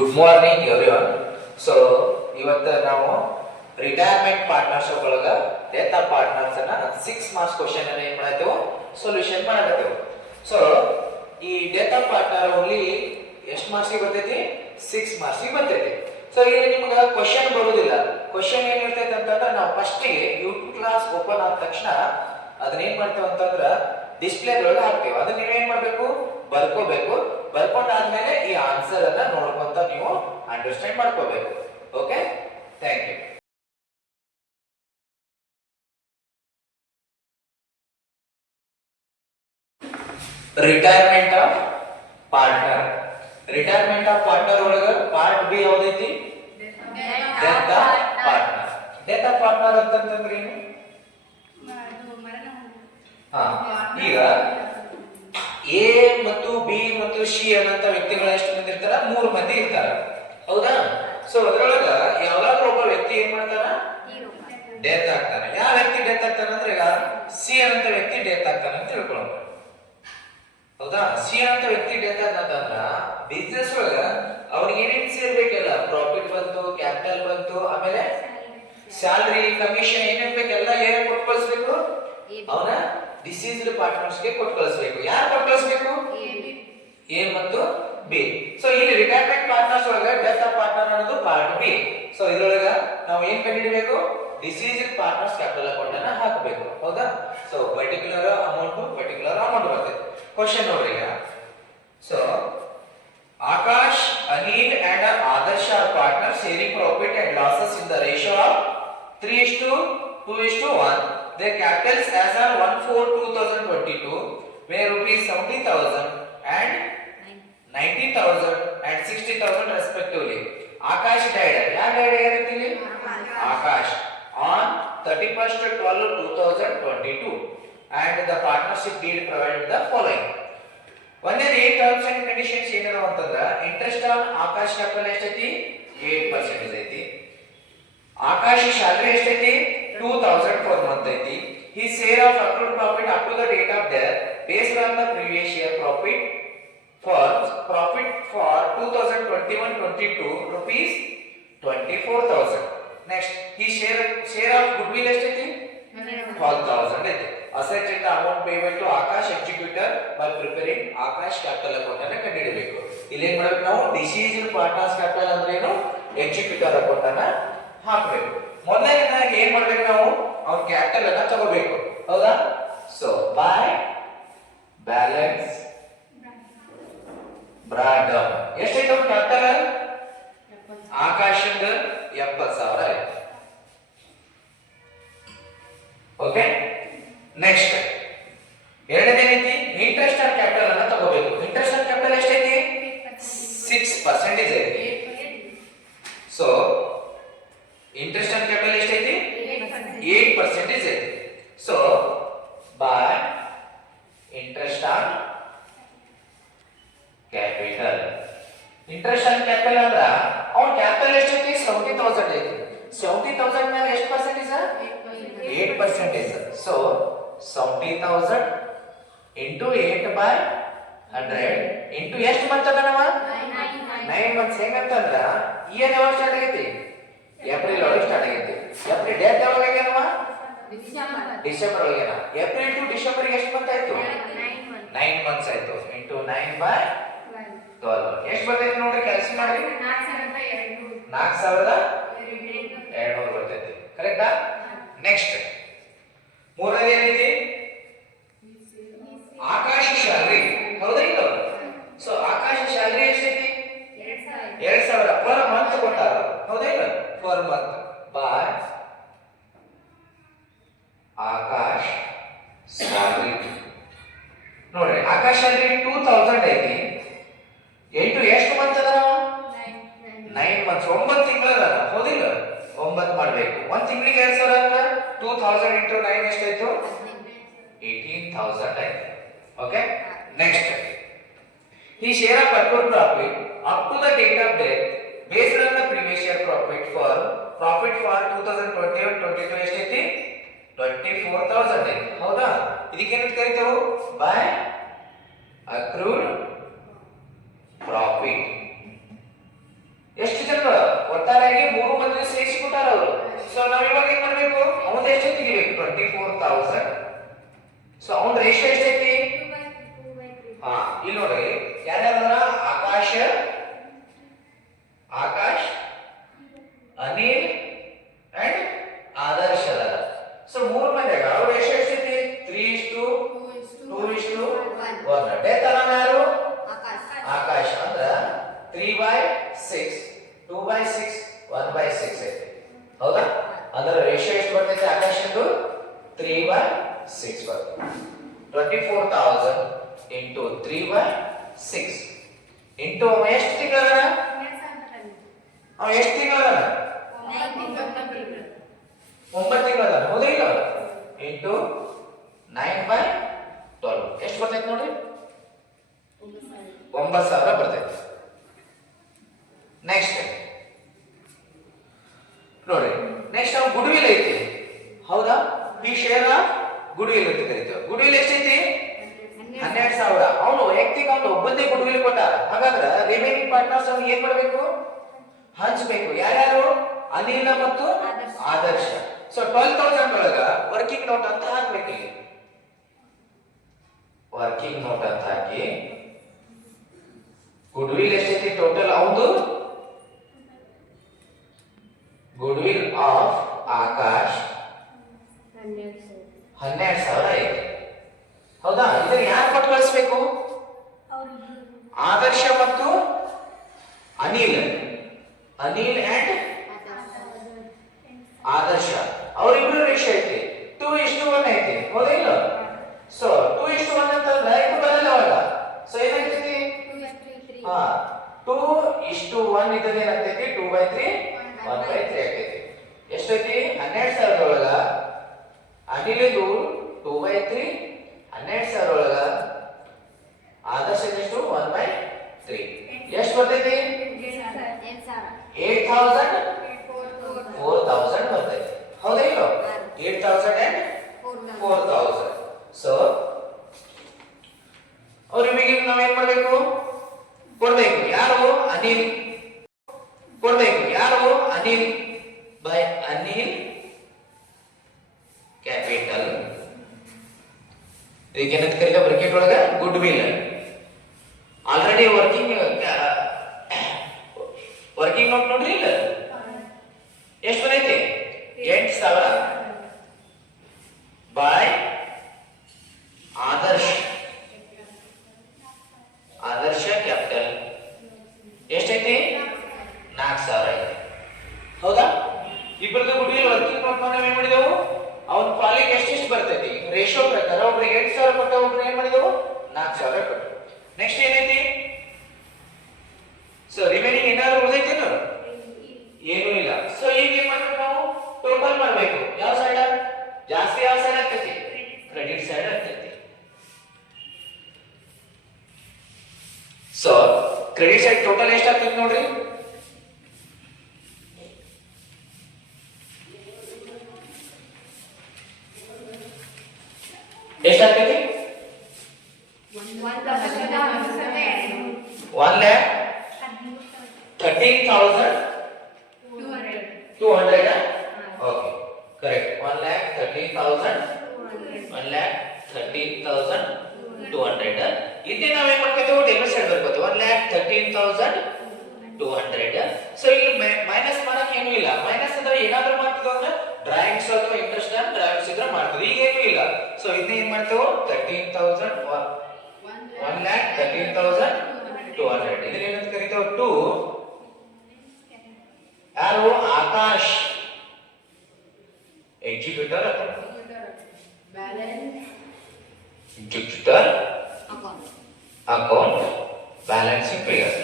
Good morning everyone. So ಇವತ್ತು ನಾವು retirement partnership ಒಳಗ ಡೆತ್ ಆಫ್ ಪಾರ್ಟ್ನರ್ಸ್ ಅನ್ನ 6 ಮಾರ್ಕ್ಸ್ ಕ್ವಶನ್ ಅನ್ನ ಏನ್ ಮಾಡತ್ತೇವೆ ಸೊಲ್ಯೂಷನ್ ಮಾಡತ್ತೇವೆ. ಸೊ ಈ ಡೆತ್ ಆಫ್ ಪಾರ್ಟ್ನರ್ ಓನ್ಲಿ ಎಷ್ಟು ಮಾರ್ಕ್ಸ್ ಬರ್ತೈತಿ? 6 ಮಾರ್ಕ್ಸ್ ಬರ್ತೈತಿ. ಸೊ ಇಲ್ಲಿ ನಿಮ್ಗೆ ಕ್ವಶನ್ ಬರುವುದಿಲ್ಲ. ಕ್ವಶನ್ ಏನ್ ಇರ್ತೈತೆ ಅಂತಂದ್ರೆ ನಾವು ಫಸ್ಟ್ ಗೆ ಯೂಟ್ಯೂಬ್ ಕ್ಲಾಸ್ ಓಪನ್ ಆದ ತಕ್ಷಣ ಅದನ್ನ ಏನ್ ಮಾಡ್ತೇವೆ ಅಂತಂದ್ರ ಡಿಸ್ಪ್ಲೇ ಒಳಗೆ ಹಾಕ್ತೇವೆ. ಅದನ್ನ ನೀವೇನ್ ಮಾಡ್ಬೇಕು? ಬರ್ಕೋಬೇಕು. ಬರ್ಕೊಂಡಾದ್ಮೇಲೆ ಈ ಆನ್ಸರ್ ಅನ್ನ ನೋಡ್ಕೊಂತ ನೀವು ಅಂಡರ್ಸ್ಟ್ಯಾಂಡ್ ಮಾಡ್ಕೋಬೇಕು. Okay, thank you. Retirement of partner. Retirement of partner ಒಳಗ ಪಾರ್ಟ್ ಬಿ ಯಾವ್ದೈತಿ? Death of partner. Death of partner ಅಂತಂದ್ರೆ ಏನು? ಈಗ ಎ ಮತ್ತು ಬಿ ಮತ್ತು ಸಿ ಅನ್ನಂತ ವ್ಯಕ್ತಿಗಳು ಎಷ್ಟು ಮಂದಿ ಇರ್ತಾರ? 3 ಮಂದಿ ಇರ್ತಾರ, ಹೌದಾ? ಸೊ ಅದ್ರೊಳಗ ಯಾವ್ದಾದ್ರು ಒಬ್ಬ ವ್ಯಕ್ತಿ ಏನ್ ಮಾಡ್ತಾನ? ಡೆತ್ ಆಗ್ತಾನೆ. ಯಾವ ವ್ಯಕ್ತಿ ಡೆತ್ ಆಗ್ತಾನ ಅಂದ್ರೆ ಈಗ ಸಿ ಅನ್ನಂತ ವ್ಯಕ್ತಿ ಡೆತ್ ಆಗ್ತಾನೆ ಅಂತ ತಿಳ್ಕೊಳ್ಳೋಣ, ಹೌದಾ? ಸಿ ಅನ್ನಂತ ವ್ಯಕ್ತಿ ಡೆತ್ ಆದಂತಂದ್ರ ಬಿಸ್ನೆಸ್ ಒಳಗ ಅವ್ರಿಗೆ ಏನೇನ್ ಸೇರ್ಬೇಕಲ್ಲ, ಪ್ರಾಫಿಟ್ ಬಂತು, ಕ್ಯಾಪಿಟಲ್ ಬಂತು, ಆಮೇಲೆ ಸ್ಯಾಲರಿ, ಕಮಿಷನ್ ಏನೇನ್ ಬೇಕೆಲ್ಲ ಏನ್ ಕೊಟ್ಟು ಕಳಿಸ್ಬೇಕು? ಅವನ ಡಿಸೀಸ್ಡ್ ಪಾರ್ಟ್ನರ್ಸ್ ಗೆ ಕೊಟ್ಟು ಕಳಿಸ್ಬೇಕು. ಯಾರು ಕೊಟ್ಟು ಕಳಿಸ್ಬೇಕು? ಎ ಮತ್ತು ಬಿ. ಸೊ ಇಲ್ಲಿ ರಿಟೈರ್ಮೆಂಟ್ ಪಾರ್ಟ್ನರ್ಸ್ ಒಳಗ ಡೆತ್ ಆಫ್ ಪಾರ್ಟ್ನರ್ ಅನ್ನೋದು ಪಾರ್ಟ್ ಬಿ. ಸೊ ಇದರೊಳಗ ನಾವು ಏನ್ ಕಂಡುಹಿಡಿಯಬೇಕು? ಡಿಸೀಸ್ಡ್ ಪಾರ್ಟ್ನರ್ಸ್ ಕ್ಯಾಪಿಟಲ್ ಅಕೌಂಟ್ ಅನ್ನ ಹಾಕಬೇಕು, ಹೌದಾ? ಸೊ ಪರ್ಟಿಕ್ಯುಲರ್ ಅಮೌಂಟ್ ಬರ್ತೈತೆ. ಕ್ವಶನ್ ನೋಡ್ರಿ ಈಗ. So Akash, Anil and Adarsh are partner sharing profit and losses in the ratio of 3:2:1. Their capitals as on 1/4/2022 were rupees 70,000 and 90,000 and 60,000 respectively. Akash died. ಯಾರು died ಆಗಿರ್ತೀವಿ? Akash on 31/12/2022 and the partnership deed provided the following. ಒಂದೇದು terms and conditions ಏನಿರೋ ಅಂತಂದ್ರೆ interest on Akash capital ಎಷ್ಟೈತಿ? 8% ಐತಿ. Akash salary ಎಷ್ಟೈತಿ? 2,000 per month ಐತಿ. His share of accrued profit up to the date of death based on the previous year profit for 2021-22 rupees 24,000. Next, his share of goodwill ಎಷ್ಟೈತಿ? 12,000 ಐತಿ. Asset and the amount payable to Akash executor by preparing Akash capital account ಅನ್ನು ಕಂಡುಹಿಡಿಯಬೇಕು. ಇಲ್ಲಿ ಏನು ಮಾಡಬೇಕು ನಾವು? Deceased partners capital ಅಂದ್ರೆ ಏನು? ಎಕ್ಸಿಕ್ಯೂಟರ್ ಅಕೌಂಟ್ ಅನ್ನ ಹಾಕಬೇಕು. ಮೊದಲನೇದಾಗಿ ಏನ್ ಮಾಡ್ಬೇಕು ನಾವು? ಅವ್ರ ಕ್ಯಾಪಿಟಲ್ ಅನ್ನ ತಗೋಬೇಕು, ಹೌದಾ? So by balance brought down ಎಷ್ಟೈತೆ ಅವ್ರ ಕ್ಯಾಪಿಟಲ್? ಆಕಾಶದ 70,000 ಆಯ್ತು. ಓಕೆ, ನೆಕ್ಸ್ಟ್ ಎರಡನೇದೈತಿ ಇಂಟ್ರೆಸ್ಟ್ ಆನ್ ಕ್ಯಾಪಿಟಲ್ ಅನ್ನ ತಗೋಬೇಕು. ಇಂಟ್ರೆಸ್ಟ್ ಆನ್ ಕ್ಯಾಪಿಟಲ್ ಎಷ್ಟೈತಿ? 6% ಐತಿ. ಸೊ ಇಂಟ್ರೆಸ್ಟ್ ಆನ್ ಕ್ಯಾಪಿಟಲ್ ಎಷ್ಟೈತಿ? 8% ಐತಿ. So by interest on capital. Interest on capital ಅಂದ್ರ ಅವ್ರ ಕ್ಯಾಪಿಟಲ್ ಎಷ್ಟೈತಿ? 70,000 ಐತಿ. 70,000 ಮೇಲೆ ಎಷ್ಟು ಪರ್ಸೆಂಟೇಜ್? 8%. ಸೊ 70,000 into 8/100 into ಎಷ್ಟು ಮಂತ್ ಅದ ನಾವ? 9 ಮಂತ್ಸ್. ಹೆಂಗಂತಂದ್ರ ಇಯರ್ ಯಾವಾಗ ಸ್ಟಾರ್ಟ್ ಆಗೈತಿ? ಏಪ್ರಿಲ್ ಒಳಗೆ ಸ್ಟಾರ್ಟ್ ಆಗೈತಿ. ಏಪ್ರಿಲ್ ಡೆತ್ ಯಾವಾಗ ಆಗ್ಯಾನವ? ಡಿಸೆಂಬರ್ ಒಳಗೇನ. ಏಪ್ರಿಲ್ ಟು ಡಿಸೆಂಬರ್ ಎಷ್ಟು ಮಂತ್ ಆಯ್ತು? 9 ಮಂತ್ಸ್ ಆಯ್ತು. into 9/12 ಎಷ್ಟು ಬರ್ತೈತಿ ನೋಡ್ರಿ, ಕ್ಯಾಲ್ಕುಲೇಟ್ ಮಾಡ್ರಿ. 4,200 ಬರ್ತೈತಿ, ಕರೆಕ್ಟಾ? ನೆಕ್ಸ್ಟ್ ಮೂರನೇದು ಏನೈತಿ? ಆಕಾಶ ಸ್ಯಾಲರಿ, ಹೌದಾ? ಇಲ್ಲ. ಸೊ ಆಕಾಶ ಸ್ಯಾಲರಿ ಎಷ್ಟೈತಿ? 2,000 ಪರ್ ಮಂತ್ ಕೊಟ್ಟಾರ, ಹೌದಾ? ಇಲ್ಲ, per month by Akash salary. ನೋಡ್ರಿ, ಆಕಾಶ ಸ್ಯಾಲರಿ 2,000 ಐತಿ. ಎಂಟು ಎಷ್ಟು ಮಂತ್ ಅದ? 9 ಮಂತ್ಸ್. 9 ತಿಂಗಳ ಅದ, ಹೌದಿಲ್ಲ? 9 ಮಾಡಬೇಕು. ಒಂದು ತಿಂಗಳಿಗೆ 2,000 ಅಂದ್ರೆ 2,000 into 9 ಎಷ್ಟಾಯ್ತು? 18,000 ಆಯ್ತು. Okay, next he share of accrued profit up to the date of death based on the previous year profit for 2021-22 ಎಷ್ಟೈತಿ? 24,000 ಐತಿ, ಹೌದಾ? ಇದಕ್ಕೆ ಏನಂತ ಕರೀತೇವೆ? By accrued profit. ಎಷ್ಟು ಜನಗಳು ಒಟ್ಟಾರೆಯಾಗಿ 3 ಮಂದಿ ಸೇರಿಸಿಬಿಟ್ಟಾರ ಅವರು. ಸೊ ನಾವ್ ಇವಾಗ ಏನ್ ಮಾಡ್ಬೇಕು, ಅವನ ಎಷ್ಟು ತೆಗಿಬೇಕು, 24,000. ಸೊ ಅವನ ರೇಷಿಯೋ ಎಷ್ಟೈತಿ, ಹಾ ಇಲ್ಲಿ ನೋಡ್ರಿ ಯಾರ್ಯಾರ, ಆಕಾಶ್, ಅನಿಲ್ ಅಂಡ್ ಆದರ್ಶ ಅದಾರ. ಸೊ 3 ಮಂದಿಯಾಗ ಅವ್ರ ರೇಷಿಯೋ ಎಷ್ಟೈತಿ, 3:2:1. ಡೆತ್ ಅದಾನ ಯಾರು, ಆಕಾಶ್. ಅಂದ್ರ 3/6, 2/6, 1/6 ಐತಿ. ಹೌದಾ? ಅದರ ರೇಷಿಯೋ ಎಷ್ಟು ಬರ್ತೈತೆ ಆಕಾಶದ್ದು, 3/6 ಬರ್ತೈತೆ. 24,000 into 3/6 into ಅವ ಎಷ್ಟು ತಿಂಗಳದಾನ, ಅವ ಎಷ್ಟು ತಿಂಗಳದಾನ, 9 ತಿಂಗಳದಾನ. ಹೌದಾ ಇಲ್ಲ, into 9/12 ಎಷ್ಟು ಬರ್ತೈತೆ ನೋಡ್ರಿ, 9,000 ಬರ್ತೈತೆ. ನೆಕ್ಸ್ಟ್ ನೋಡ್ರಿ, ನೆಕ್ಸ್ಟ್ ನಾವು ಗುಡ್ವಿಲ್ ಐತಿ. ಹೌದಾ? ಈ ಶೇರ್ ಗುಡ್ವಿಲ್ ಅಂತ ಕರಿತೀವಿ. ಗುಡ್ವಿಲ್ ಎಷ್ಟೈತಿ, 12,000. ಅವನು ವೈಯಕ್ತಿಕ ಅವನು ಒಬ್ಬಂದೇ ಗುಡ್ವಿಲ್ ಕೊಟ್ಟ. ಹಾಗಾದ್ರೆ ರಿಮೈನಿಂಗ್ ಪಾರ್ಟ್ನರ್ಸ್ ಅವ್ನು ಏನ್ ಮಾಡಬೇಕು, ಹಂಚಬೇಕು. ಯಾರ್ಯಾರು, ಅನಿಲ ಮತ್ತು ಆದರ್ಶ. ಸೊ 12,000 ಒಳಗ ವರ್ಕಿಂಗ್ ನೋಟ್ ಅಂತ ಹಾಕ್ಬೇಕು. ಇಲ್ಲಿ ವರ್ಕಿಂಗ್ ನೋಟ್ ಅಂತ ಹಾಕಿ ಗುಡ್ವಿಲ್ ಎಷ್ಟೈತಿ ಟೋಟಲ್, ಅವನು ಗುಡ್ವಿಲ್ ಆಫ್ ಆಕಾಶ್ 12,000 ಐತಿ. ಹೌದಾ? ಇದನ್ನ ಯಾರು ಕೊಟ್ಟು ಕಳಿಸ್ಬೇಕು, ಆದರ್ಶ ಮತ್ತು ಅನಿಲ್ ಅಂಡ್ ಆದರ್ಶ ಅವರಿಬ್ರು ರೇಷಿಯೋ ಐತಿ 2:1 ಐತಿ. ಹೌದಾ ಇಲ್ಲ? ಸೊ 2:1 ಅಂತಂದ್ರೆ ಇದು ಬರಲ್ಲ ಅವಾಗ. ಸೊ ಏನಾಗ್ತೈತಿ, 2:1 ಇದ್ರೆ ಏನಾಗ್ತೈತಿ, 2/3, 1/3 ಆಗ್ತೈತಿ. ಎಷ್ಟೈತಿ, 12,000 ಒಳಗ ಅನಿಲಿದು 2/3, 12,000 ಒಳಗ ಆದರ್ಶ ಎಷ್ಟು, 1/3. ಎಷ್ಟು ಬರ್ತೈತಿ, 8,000, 4,000 ಬರ್ತೈತಿ. ಹೌದಾ ಇಲ್ಲ? 8,000 and 4,000. ಸೊ ಅವ್ರಿಗೆ ನಾವೇನ್ ಮಾಡ್ಬೇಕು, ಕೊಡ್ಬೇಕು. ಯಾರು, ಅನಿಲ್ ಕೊಡ್ಬೇಕು. ಯಾರು, ಅನಿಲ್ ಬೈ ಅನಿಲ್ ಕ್ಯಾಪಿಟಲ್. ಇದಕ್ಕೆ ಏನಂತ ಕರೀತಾರೆ ಬ್ರಾಕೆಟ್ ಒಳಗ, good will. Already working note ನೋಡ್ರಿ ಇಲ್ಲ, ಎಷ್ಟು ಬಂದೈತಿ, 8,000 ಬೈ ಆದರ್ಶ ಕ್ಯಾಪಿಟಲ್ ಎಷ್ಟೈತಿ, 4,000 ಐತಿ. ಹೌದಾ? ಇಬ್ಬರದು ಗುಡ್ ವಿಲ್ ವರ್ಕಿಂಗ್ ನೋಟ್ ನಾವ್ ಏನ್ ಮಾಡಿದೆವು, ಅವನ ಪಾಲಿಗೆ ಎಷ್ಟೆಷ್ಟು ಬರ್ತೈತಿ ರೇಷಿಯೋ ಪ್ರಕಾರ ಒಬ್ರಿಗೆ 8,000 ಕೊಟ್ಟ, ಒಬ್ರಿಗೆ ಏನ್ ಮಾಡಿದೆವು, 4,000 ಕೊಟ್ಟು. ನೆಕ್ಸ್ಟ್ ಏನೈತಿ, ಸೊ ರಿಮೈನಿಂಗ್ ಏನಾದ್ರು ಉಳಿದೈತೇನು, ಏನೂ ಇಲ್ಲ. ಸೊ ಈಗ ಏನ್ ಮಾಡ್ಬೇಕು, ನಾವು ಟೋಟಲ್ ಮಾಡ್ಬೇಕು. ಯಾವ ಸೈಡ್ ಜಾಸ್ತಿ, ಯಾವ ಸೈಡ್ ಆಗ್ತೈತಿ, ಕ್ರೆಡಿಟ್ ಸೈಡ್ ಆಗ್ತೈತಿ. ಸೊ ಕ್ರೆಡಿಟ್ ಸೈಡ್ ಟೋಟಲ್ ಎಷ್ಟು ಆಗ್ತೈತಿ ನೋಡ್ರಿ, ಎಷ್ಟಾಗ್ತೈತಿ, 1,13,200. Okay correct, 1,13,200. ಇದೇ ನಾವೇನ್ ಮಾಡ್ಕೊತೀವಿ, ಡೆಬಿಟ್ ಸೈಡ್ ಬರ್ಕೋತೀವಿ, 1,13,200. ಸೊ ಇಲ್ಲಿ ಮೈನಸ್ ಮಾಡಕ್ ಏನೂ ಇಲ್ಲ. ಮೈನಸ್ ಅಂದ್ರೆ ಏನಾದ್ರೂ ಮಾಡ್ತಿದ್ವು ಅಂದ್ರೆ ಡ್ರಾಯಿಂಗ್ಸ್ ಅಥವಾ ಇಂಟ್ರೆಸ್ಟ್ ಡ್ರಾಯಿಂಗ್ಸ್ ಇದ್ರೆ ಮಾಡ್ತೀವಿ. ಈಗ ಏನೂ ಇಲ್ಲ. ಸೊ ಇದನ್ನ ಏನ್ ಮಾಡ್ತೇವೆ, 1,13,200. ಇದನ್ನ ಏನಂತ ಕರಿತೇವೆ, 2 ಯಾರು, Akash executor account balancing figure.